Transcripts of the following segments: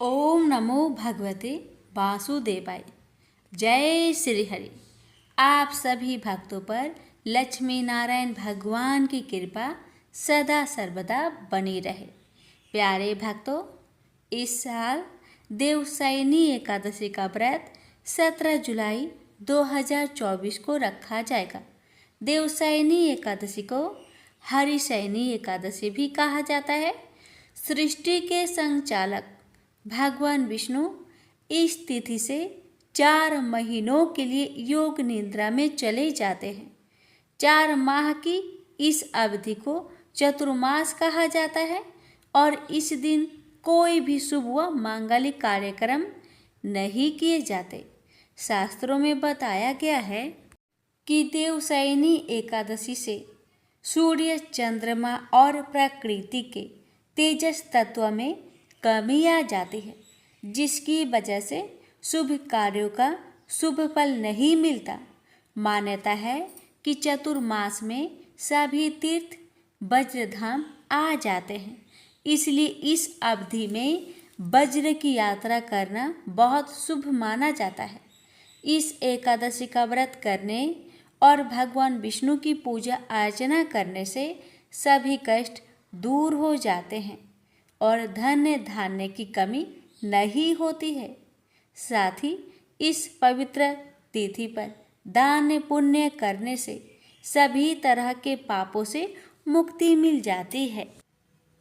ओम नमो भगवते वासुदेवाय। जय श्री हरि। आप सभी भक्तों पर लक्ष्मी नारायण भगवान की कृपा सदा सर्वदा बनी रहे। प्यारे भक्तों, इस साल देवशयनी एकादशी का व्रत 17 जुलाई 2024 को रखा जाएगा। देवशयनी एकादशी को हरिशयनी एकादशी भी कहा जाता है। सृष्टि के संचालक भगवान विष्णु इस तिथि से 4 महीनों के लिए योग निद्रा में चले जाते हैं। 4 माह की इस अवधि को चतुर्मास कहा जाता है और इस दिन कोई भी शुभ व मांगलिक कार्यक्रम नहीं किए जाते। शास्त्रों में बताया गया है कि देवशयनी एकादशी से सूर्य, चंद्रमा और प्रकृति के तेजस तत्व में कमी आ जाती है, जिसकी वजह से शुभ कार्यों का शुभ फल नहीं मिलता। मान्यता है कि चतुर्मास में सभी तीर्थ वज्रधाम आ जाते हैं, इसलिए इस अवधि में वज्र की यात्रा करना बहुत शुभ माना जाता है। इस एकादशी का व्रत करने और भगवान विष्णु की पूजा अर्चना करने से सभी कष्ट दूर हो जाते हैं और धन्य धान्य की कमी नहीं होती है। साथ ही इस पवित्र तिथि पर दान पुण्य करने से सभी तरह के पापों से मुक्ति मिल जाती है।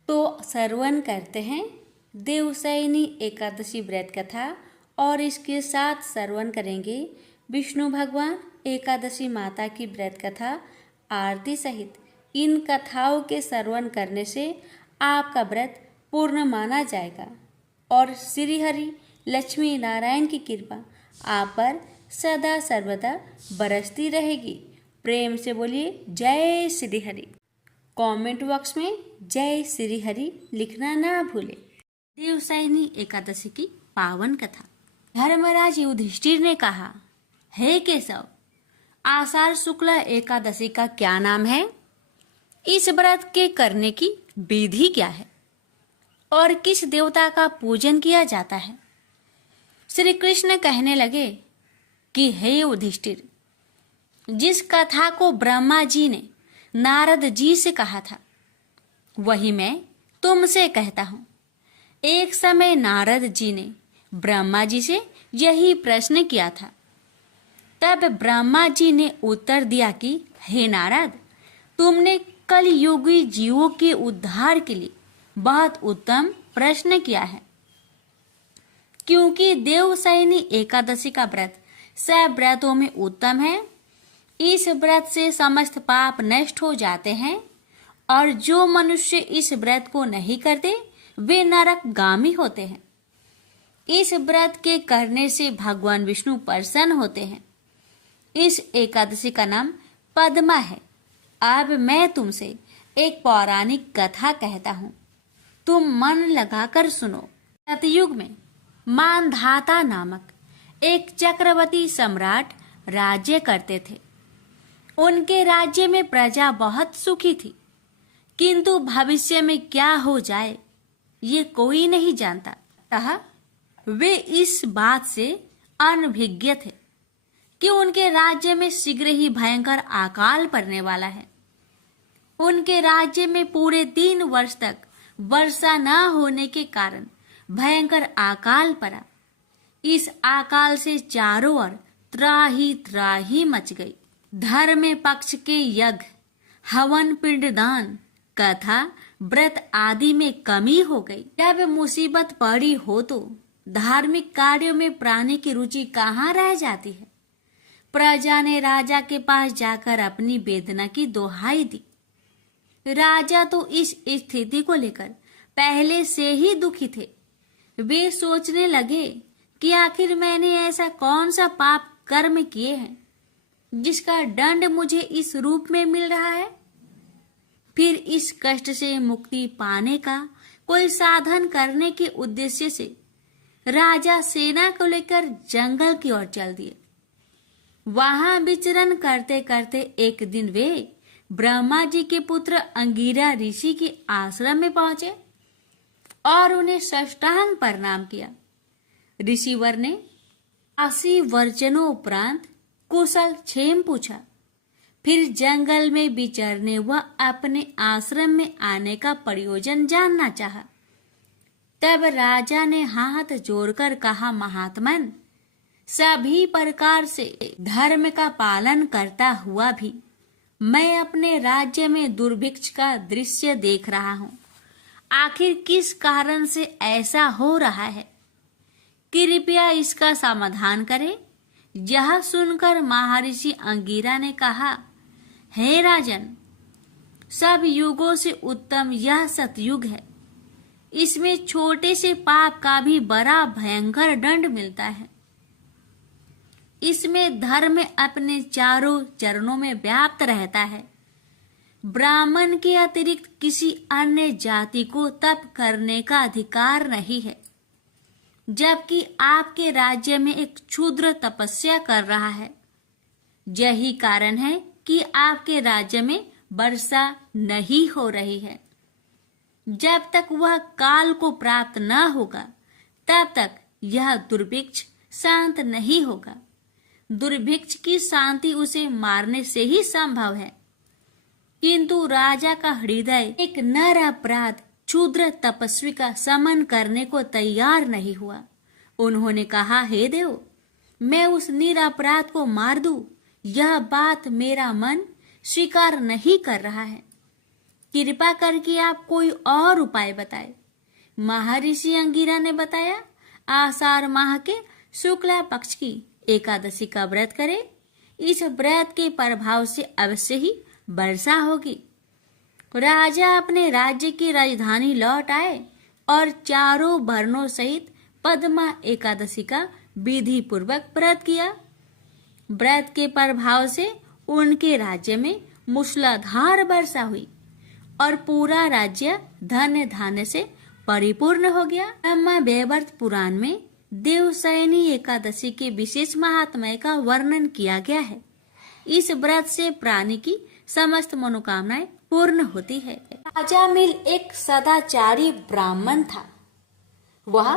तो श्रवण करते हैं देवशयनी एकादशी व्रत कथा और इसके साथ श्रवण करेंगे विष्णु भगवान एकादशी माता की व्रत कथा आरती सहित। इन कथाओं के श्रवण करने से आपका व्रत पूर्ण माना जाएगा और श्री हरि लक्ष्मी नारायण की कृपा आप पर सदा सर्वदा बरसती रहेगी। प्रेम से बोलिए जय श्री हरि। कमेंट बॉक्स में जय श्री हरि लिखना ना भूले। देवशयनी एकादशी की पावन कथा। धर्मराज युधिष्ठिर ने कहा, हे केशव, आषाढ़ शुक्ल एकादशी का क्या नाम है? इस व्रत के करने की विधि क्या है और किस देवता का पूजन किया जाता है? श्री कृष्ण कहने लगे कि हे युधिष्ठिर, जिस कथा को ब्रह्मा जी ने नारद जी से कहा था वही मैं तुमसे कहता हूँ। एक समय नारद जी ने ब्रह्मा जी से यही प्रश्न किया था। तब ब्रह्मा जी ने उत्तर दिया कि हे नारद, तुमने कलयुगी जीवों के उद्धार के लिए बहुत उत्तम प्रश्न किया है, क्योंकि देवशयनी एकादशी का व्रत सब व्रतों में उत्तम है। इस व्रत से समस्त पाप नष्ट हो जाते हैं और जो मनुष्य इस व्रत को नहीं करते वे नरकगामी होते हैं। इस व्रत के करने से भगवान विष्णु प्रसन्न होते हैं। इस एकादशी का नाम पद्मा है। अब मैं तुमसे एक पौराणिक कथा कहता हूँ, तुम मन लगाकर सुनो। सतयुग में मानधाता नामक एक चक्रवर्ती सम्राट राज्य करते थे। उनके राज्य में प्रजा बहुत सुखी थी, किंतु भविष्य में क्या हो जाए ये कोई नहीं जानता। अतः वे इस बात से अनभिज्ञ थे कि उनके राज्य में शीघ्र ही भयंकर अकाल पड़ने वाला है। उनके राज्य में पूरे 3 वर्ष तक वर्षा न होने के कारण भयंकर अकाल पड़ा। इस अकाल से चारों ओर त्राही त्राही मच गई। धर्म पक्ष के यज्ञ, हवन, पिंडदान, कथा, व्रत आदि में कमी हो गई। जब मुसीबत पड़ी हो तो धार्मिक कार्यों में प्राणी की रुचि कहाँ रह जाती है। प्रजा ने राजा के पास जाकर अपनी वेदना की दोहाई दी। राजा तो इस स्थिति को लेकर पहले से ही दुखी थे। वे सोचने लगे कि आखिर मैंने ऐसा कौन सा पाप कर्म किए हैं जिसका दंड मुझे इस रूप में मिल रहा है। फिर इस कष्ट से मुक्ति पाने का कोई साधन करने के उद्देश्य से राजा सेना को लेकर जंगल की ओर चल दिए। वहां विचरण करते करते एक दिन वे ब्रह्मा जी के पुत्र अंगिरा ऋषि के आश्रम में पहुंचे और उन्हें साष्टांग प्रणाम किया। ऋषिवर ने 80 वर्जनों उपरांत कुशल क्षेम पूछा। फिर जंगल में विचरने व अपने आश्रम में आने का प्रयोजन जानना चाहा। तब राजा ने हाथ जोड़कर कहा, महात्मन, सभी प्रकार से धर्म का पालन करता हुआ भी मैं अपने राज्य में दुर्भिक्ष का दृश्य देख रहा हूँ। आखिर किस कारण से ऐसा हो रहा है? कृपया इसका समाधान करें। यह सुनकर महर्षि अंगिरा ने कहा, हे राजन, सब युगों से उत्तम यह सतयुग है। इसमें छोटे से पाप का भी बड़ा भयंकर दंड मिलता है। इसमें धर्म अपने चारों चरणों में व्याप्त रहता है। ब्राह्मण के अतिरिक्त किसी अन्य जाति को तप करने का अधिकार नहीं है, जबकि आपके राज्य में एक क्षुद्र तपस्या कर रहा है। यही कारण है कि आपके राज्य में वर्षा नहीं हो रही है। जब तक वह काल को प्राप्त न होगा, तब तक यह दुर्भिक्ष शांत नहीं होगा। दुर्भिक्ष की शांति उसे मारने से ही संभव है। किंतु राजा का हृदय एक नर अपराध क्षुद्र तपस्वी का समन करने को तैयार नहीं हुआ। उन्होंने कहा, हे देव, मैं उस निरपराध को मार दूं, यह बात मेरा मन स्वीकार नहीं कर रहा है। कृपा करके आप कोई और उपाय बताए। महर्षि अंगिरा ने बताया, आषाढ़ माह के शुक्ला पक्ष की एकादशी का व्रत करें। इस व्रत के प्रभाव से अवश्य ही वर्षा होगी। राजा अपने राज्य की राजधानी लौट आए और चारों वर्णों सहित पद्मा एकादशी का विधि पूर्वक व्रत किया। व्रत के प्रभाव से उनके राज्य में मूसलाधार वर्षा हुई और पूरा राज्य धन्य धान्य से परिपूर्ण हो गया। ब्रह्मा वैवर्त पुराण में देवशयनी एकादशी के विशेष महात्म्य का वर्णन किया गया है। इस व्रत से प्राणी की समस्त मनोकामनाएं पूर्ण होती है। राजा मिल एक सदाचारी ब्राह्मण था। वह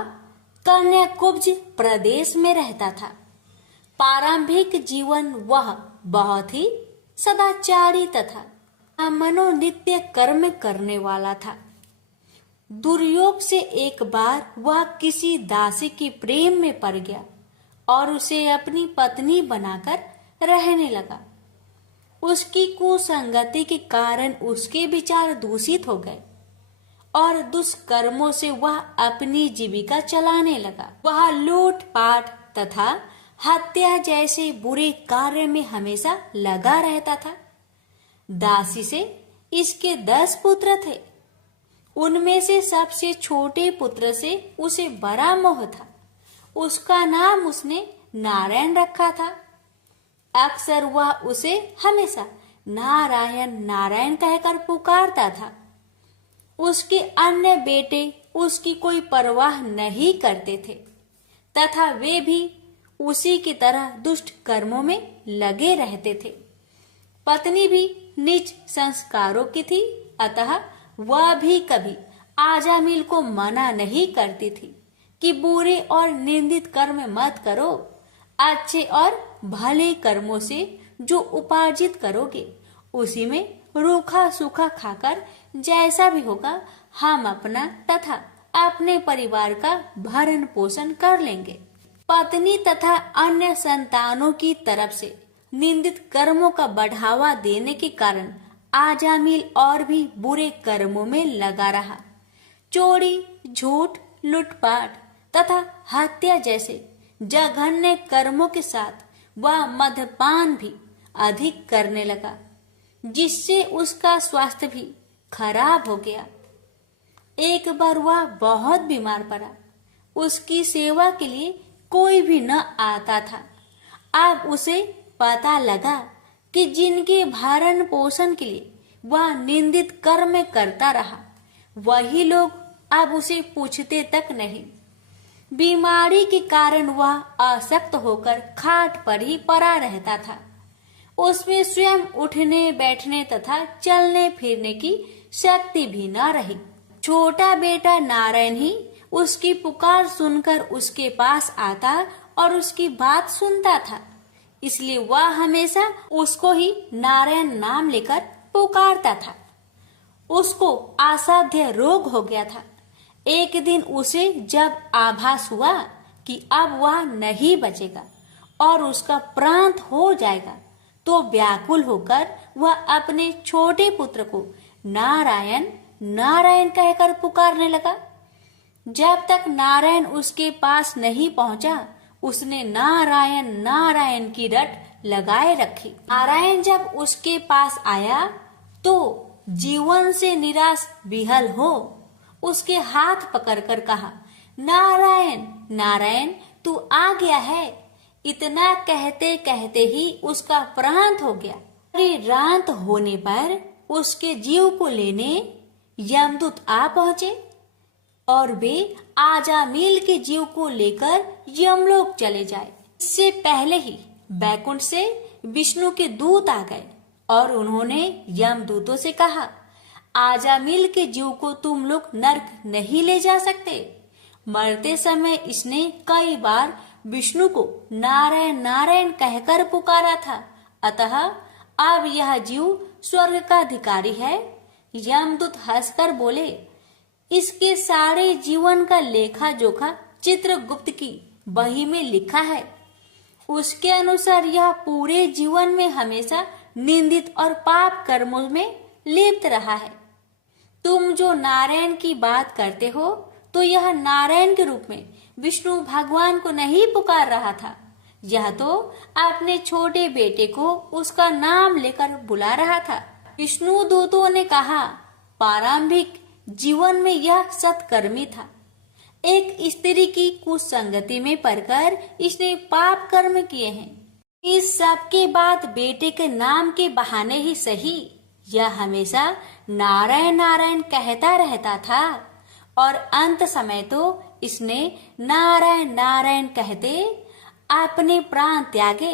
कन्याकुब्ज प्रदेश में रहता था। प्रारंभिक जीवन वह बहुत ही सदाचारी तथा मनोनित्य कर्म करने वाला था। दुर्योग से एक बार वह किसी दासी के प्रेम में पड़ गया और उसे अपनी पत्नी बनाकर रहने लगा। उसकी कुसंगति के कारण उसके विचार दूषित हो गए और दुष्कर्मों से वह अपनी जीविका चलाने लगा। वह लूटपाट तथा हत्या जैसे बुरे कार्य में हमेशा लगा रहता था। दासी से इसके 10 पुत्र थे। उनमें से सबसे छोटे पुत्र से उसे बड़ा मोह था। उसका नाम उसने नारायण रखा था। अक्सर वह उसे हमेशा नारायण नारायण कहकर पुकारता था। उसके अन्य बेटे उसकी कोई परवाह नहीं करते थे तथा वे भी उसी की तरह दुष्ट कर्मों में लगे रहते थे। पत्नी भी नीच संस्कारों की थी, अतः वह भी कभी आजामिल को मना नहीं करती थी कि बुरे और निंदित कर्म मत करो। अच्छे और भले कर्मों से जो उपार्जित करोगे उसी में रूखा सूखा खाकर जैसा भी होगा हम अपना तथा अपने परिवार का भरण पोषण कर लेंगे। पत्नी तथा अन्य संतानों की तरफ से निंदित कर्मों का बढ़ावा देने के कारण आजामिल और भी बुरे कर्मों में लगा रहा। चोरी, झूठ, लूटपाट तथा हत्या जैसे जघन्य कर्मों के साथ वह मद्यपान भी अधिक करने लगा, जिससे उसका स्वास्थ्य भी खराब हो गया। एक बार वह बहुत बीमार पड़ा। उसकी सेवा के लिए कोई भी न आता था। अब उसे पता लगा कि जिनके भरण पोषण के लिए वह निंदित कर्म करता रहा, वही लोग अब उसे पूछते तक नहीं। बीमारी के कारण वह अशक्त होकर खाट पर ही पड़ा रहता था। उसमें स्वयं उठने बैठने तथा चलने फिरने की शक्ति भी न रही। छोटा बेटा नारायण ही उसकी पुकार सुनकर उसके पास आता और उसकी बात सुनता था, इसलिए वह हमेशा उसको ही नारायण नाम लेकर पुकारता था। उसको असाध्य रोग हो गया था। एक दिन उसे जब आभास हुआ कि अब वह नहीं बचेगा और उसका प्रांत हो जाएगा, तो व्याकुल होकर वह अपने छोटे पुत्र को नारायण नारायण कहकर पुकारने लगा। जब तक नारायण उसके पास नहीं पहुंचा, उसने नारायण नारायण की रट लगाए रखी। नारायण जब उसके पास आया तो जीवन से निराश विहल हो उसके हाथ पकड़कर कहा, नारायण नारायण तू आ गया है। इतना कहते कहते ही उसका प्रांत हो गया। रात होने पर उसके जीव को लेने यमदूत आ पहुंचे और वे आजामिल के जीव को लेकर यमलोक चले जाए। इससे पहले ही बैकुंठ से विष्णु के दूत आ गए और उन्होंने यमदूतों से कहा, आजामिल के जीव को तुम लोग नरक नहीं ले जा सकते। मरते समय इसने कई बार विष्णु को नारायण नारायण कहकर पुकारा था, अतः अब यह जीव स्वर्ग का अधिकारी है। यमदूत हंसकर बोले, इसके सारे जीवन का लेखा जोखा चित्रगुप्त की बही में लिखा है। उसके अनुसार यह पूरे जीवन में हमेशा निंदित और पाप कर्मों में लिप्त रहा है। तुम जो नारायण की बात करते हो, तो यह नारायण के रूप में विष्णु भगवान को नहीं पुकार रहा था, यह तो अपने छोटे बेटे को उसका नाम लेकर बुला रहा था। विष्णु दूतों ने कहा, प्रारंभिक जीवन में यह सत्कर्मी था। एक स्त्री की कुसंगति में पड़कर इसने पाप कर्म किए हैं। इस सब के बाद बेटे के नाम के बहाने ही सही यह हमेशा नारायण नारायण कहता रहता था और अंत समय तो इसने नारायण नारायण कहते अपने प्राण त्यागे।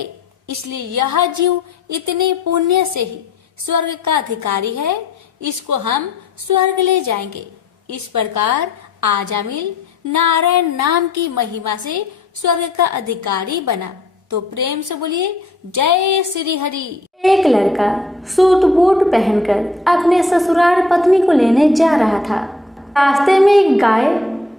इसलिए यह जीव इतने पुण्य से ही स्वर्ग का अधिकारी है, इसको हम स्वर्ग ले जाएंगे। इस प्रकार आजामिल नारायण नाम की महिमा से स्वर्ग का अधिकारी बना। तो प्रेम से बोलिए जय श्री हरि। एक लड़का सूट बूट पहनकर अपने ससुराल पत्नी को लेने जा रहा था। रास्ते में एक गाय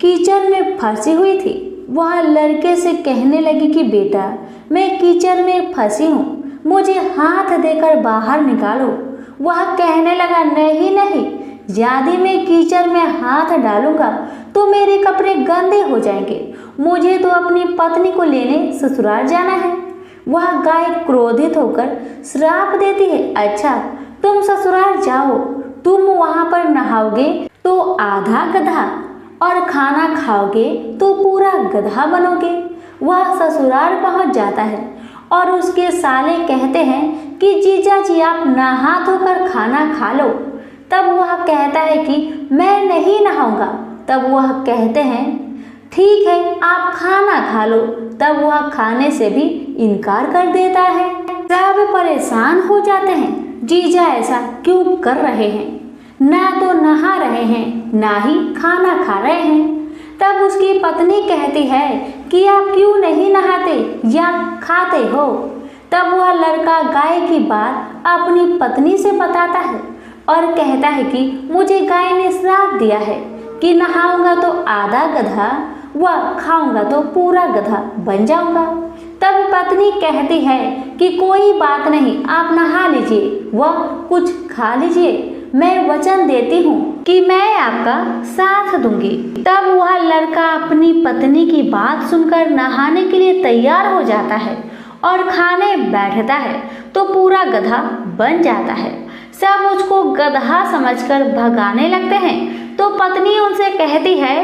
कीचड़ में फंसी हुई थी। वह लड़के से कहने लगी कि बेटा, मैं कीचड़ में फंसी हूँ, मुझे हाथ देकर बाहर निकालो। वह कहने लगा, नहीं नहीं, यदि मैं कीचड़ में हाथ डालूंगा तो मेरे कपड़े गंदे हो जाएंगे। मुझे तो अपनी पत्नी को लेने ससुराल जाना है। वह गाय क्रोधित होकर श्राप देती है, अच्छा तुम ससुराल जाओ, तुम वहां पर नहाओगे तो आधा गधा और खाना खाओगे तो पूरा गधा बनोगे। वह ससुराल पहुंच जाता है और उसके साले कहते हैं कि जीजा जी आप नहा धोकर खाना खा लो। तब वह कहता है कि मैं नहीं नहाऊंगा। तब वह कहते हैं ठीक है आप खाना खा लो। तब वह खाने से भी इनकार कर देता है। सब परेशान हो जाते हैं, जीजा ऐसा क्यों कर रहे हैं, ना तो नहा रहे हैं ना ही खाना खा रहे हैं। तब उसकी पत्नी कहती है कि आप क्यों नहीं नहाते या खाते हो। तब वह लड़का गाय की बात अपनी पत्नी से बताता है और कहता है कि मुझे गाय ने श्राप दिया है कि नहाऊंगा तो आधा गधा व खाऊंगा तो पूरा गधा बन जाऊंगा। तब पत्नी कहती है कि कोई बात नहीं, आप नहा लीजिए व कुछ खा लीजिए, मैं वचन देती हूँ कि मैं आपका साथ दूंगी। तब वह लड़का अपनी पत्नी की बात सुनकर नहाने के लिए तैयार हो जाता है और खाने बैठता है तो पूरा गधा बन जाता है। सब उसको गधा समझकर भगाने लगते हैं। तो पत्नी उनसे कहती है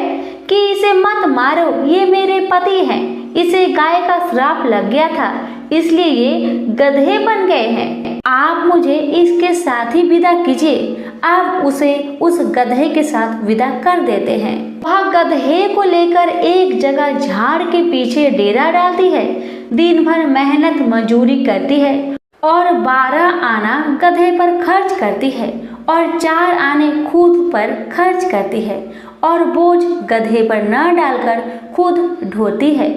कि इसे मत मारो, ये मेरे पति हैं, इसे गाय का श्राप लग गया था इसलिए ये गधे बन गए हैं। आप मुझे इसके साथ ही विदा कीजिए। आप उसे उस गधे के साथ विदा कर देते हैं। वह गधे को लेकर एक जगह झाड़ के पीछे डेरा डालती है। दिन भर मेहनत मजूरी करती है और 12 आना गधे पर खर्च करती है और 4 आने खुद पर खर्च करती है और बोझ गधे पर न डालकर खुद ढोती है।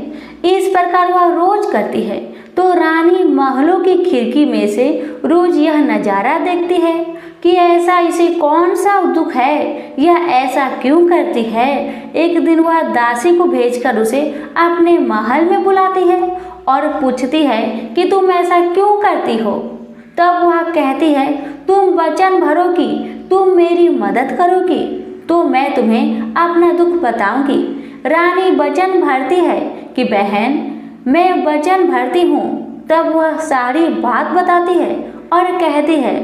इस प्रकार वह रोज करती है। तो रानी महलों की खिड़की में से रोज यह नजारा देखती है कि ऐसा इसे कौन सा दुख है, यह ऐसा क्यों करती है। एक दिन वह दासी को भेजकर उसे अपने महल में बुलाती है और पूछती है कि तुम ऐसा क्यों करती हो। तब वह कहती है, तुम वचन भरोगी, तुम मेरी मदद करोगी तो मैं तुम्हें अपना दुख बताऊंगी। रानी वचन भरती है कि बहन मैं वचन भरती हूँ। तब वह सारी बात बताती है और कहती है,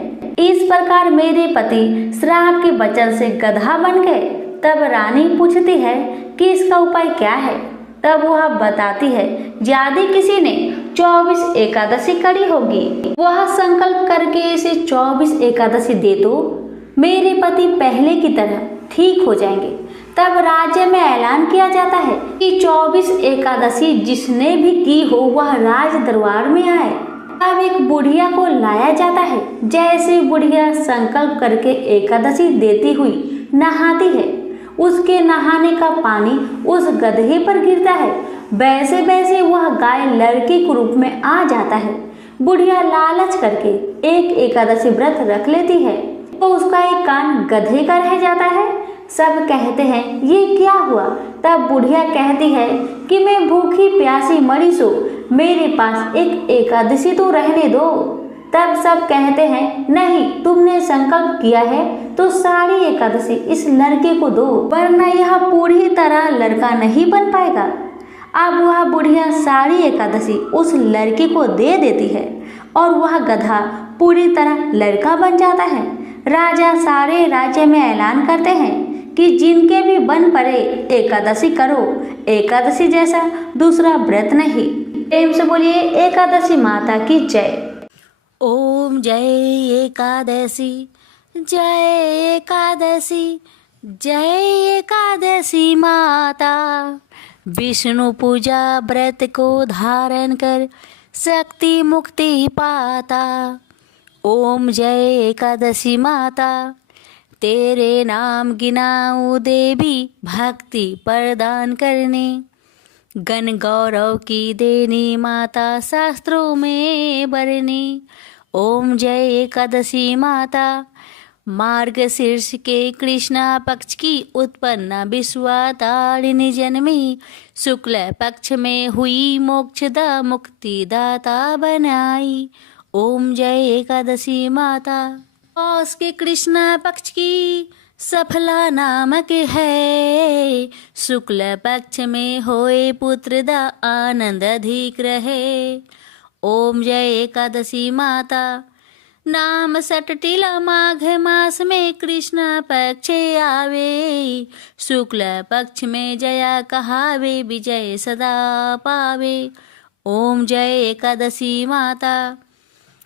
इस प्रकार मेरे पति श्राप के वचन से गधा बन गए। तब रानी पूछती है कि इसका उपाय क्या है। तब वह बताती है, यदि किसी ने 24 एकादशी करी होगी, वह संकल्प करके इसे 24 एकादशी दे दो, मेरे पति पहले की तरह ठीक हो जाएंगे। तब राज्य में ऐलान किया जाता है कि 24 एकादशी जिसने भी की हो वह राज दरबार में आए। अब एक बुढ़िया को लाया जाता है। जैसे बुढ़िया संकल्प करके एकादशी देती हुई नहाती है, उसके नहाने का पानी उस गधे पर गिरता है। वैसे वैसे वह गाय लड़के के रूप में आ जाता है। बुढ़िया लालच करके एक एकादशी व्रत रख लेती है तो उसका एक कान गधे का रह जाता है। सब कहते हैं ये क्या हुआ। तब बुढ़िया कहती है कि मैं भूखी प्यासी मरी सो, मेरे पास एक एकादशी तो रहने दो। तब सब कहते हैं नहीं, तुमने संकल्प किया है तो सारी एकादशी इस लड़के को दो, वरना यह पूरी तरह लड़का नहीं बन पाएगा। अब वह बुढ़िया सारी एकादशी उस लड़के को दे देती है और वह गधा पूरी तरह लड़का बन जाता है। राजा सारे राज्य में ऐलान करते हैं कि जिनके भी बन पड़े एकादशी करो, एकादशी जैसा दूसरा व्रत नहीं। प्रेम से बोलिए एकादशी माता की जय। ओम जय एकादशी, जय एकादशी, जय एकादशी माता। विष्णु पूजा व्रत को धारण कर शक्ति मुक्ति पाता। ओम जय एकादशी माता, तेरे नाम गिनाऊं देवी भक्ति प्रदान करने। गण गौरव की देनी माता शास्त्रों में बरनी। ओम जय एकादशी माता, मार्गशीर्ष के कृष्णा पक्ष की उत्पन्ना विश्वातारिणी जन्मी। शुक्ल पक्ष में हुई मोक्षदा मुक्तिदाता बनाई। ओम जय एकादशी माता, पौष के कृष्णा पक्ष की सफला नामक है। शुक्ल पक्ष में होए पुत्र दा आनंद अधिक रहे। ओम जय एकादशी माता, नाम सटटिला माघ मास में कृष्ण पक्ष आवे। शुक्ल पक्ष में जया कहावे, विजय सदा पावे। ओम जय एकादशी माता,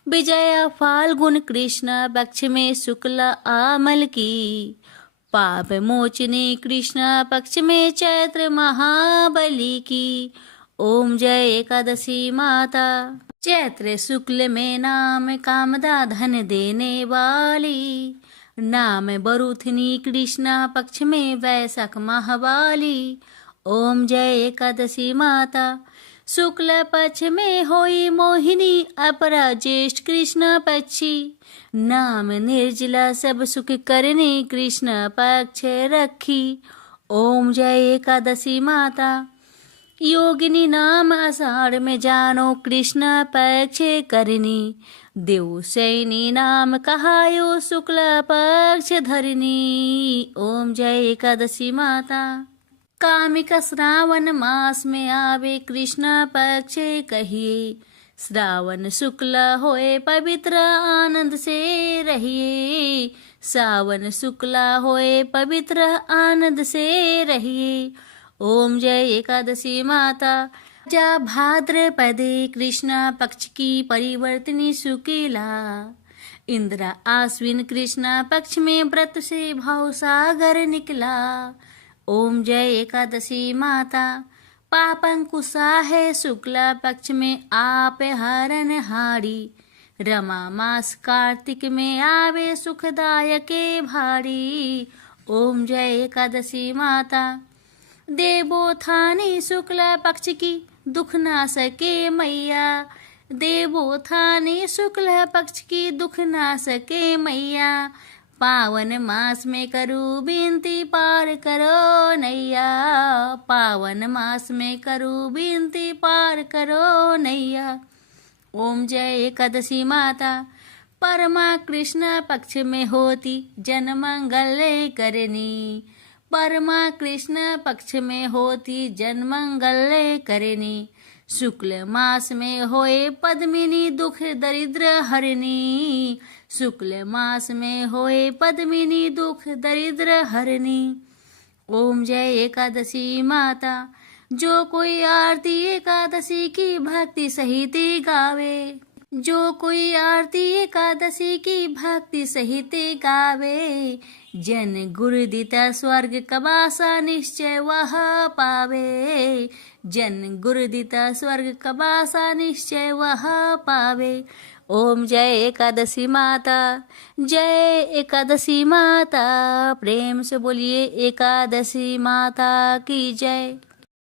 विजया फाल्गुन कृष्ण पक्ष में शुक्ल आमल की। पाप मोचनी कृष्ण पक्ष में चैत्र महाबली की। ओम जय एकादशी माता, चैत्र शुक्ल में नाम कामदा धन देने वाली। नाम बरुथनी कृष्ण पक्ष में वैशाख महावाली। ओम जय एकादशी माता, शुक्ल पक्ष में होई मोहिनी अपरा ज्येष्ठ कृष्ण पक्षी। नाम निर्जला सब सुख करने कृष्ण पक्ष रखी। ओम जय एकादशी माता, योगिनी नाम आषाढ़ में जानो कृष्ण पक्ष करनी। देव सैनी नाम कहायो शुक्ल पक्ष धरनी। ओम जय एकादशी माता, कामिका श्रावण मास में आवे कृष्ण पक्ष कहिए। श्रावण शुक्ल होए पवित्र आनंद से रहिए। सावन शुक्ल होए पवित्र आनंद से रहिए। ओम जय एकादशी माता, जा भाद्रपदे कृष्ण पक्ष की परिवर्तनी शुक्ला। इंद्रा आश्विन कृष्ण पक्ष में व्रत से भाव सागर निकला। ओम जय एकादशी माता, पापंकुशा है शुक्ला पक्ष में आप हरण हारी। रमा मास कार्तिक में आवे सुखदायके भारी। ओम जय एकादशी माता। देवोत्थानी शुक्ल पक्ष की दुख नाशके मैया। देवोत्थानी शुक्ल पक्ष की दुख नाशके मैया। पावन मास में करूँ विनती पार करो नैया। पावन मास में करूँ विनती पार करो नैया। ओम जय एकादशी माता। परमा कृष्ण पक्ष में होती जन मंगल करनी। परमा कृष्ण पक्ष में होती जन मंगल करनी। शुक्ल मास में होए पद्मिनी दुख दरिद्र हरनी। शुक्ल मास में होए पद्मिनी दुख दरिद्र हरनी। ओम जय एकादशी माता। जो कोई आरती एकादशी की भक्ति सहित गावे। जो कोई आरती एकादशी की भक्ति सहित गावे। जन गुरुदिता स्वर्ग कबासा निश्चय वह पावे। जन गुरुदिता स्वर्ग कबासा निश्चय वह पावे। ओम जय एकादशी माता। जय एकादशी माता। प्रेम से बोलिए एकादशी माता की जय।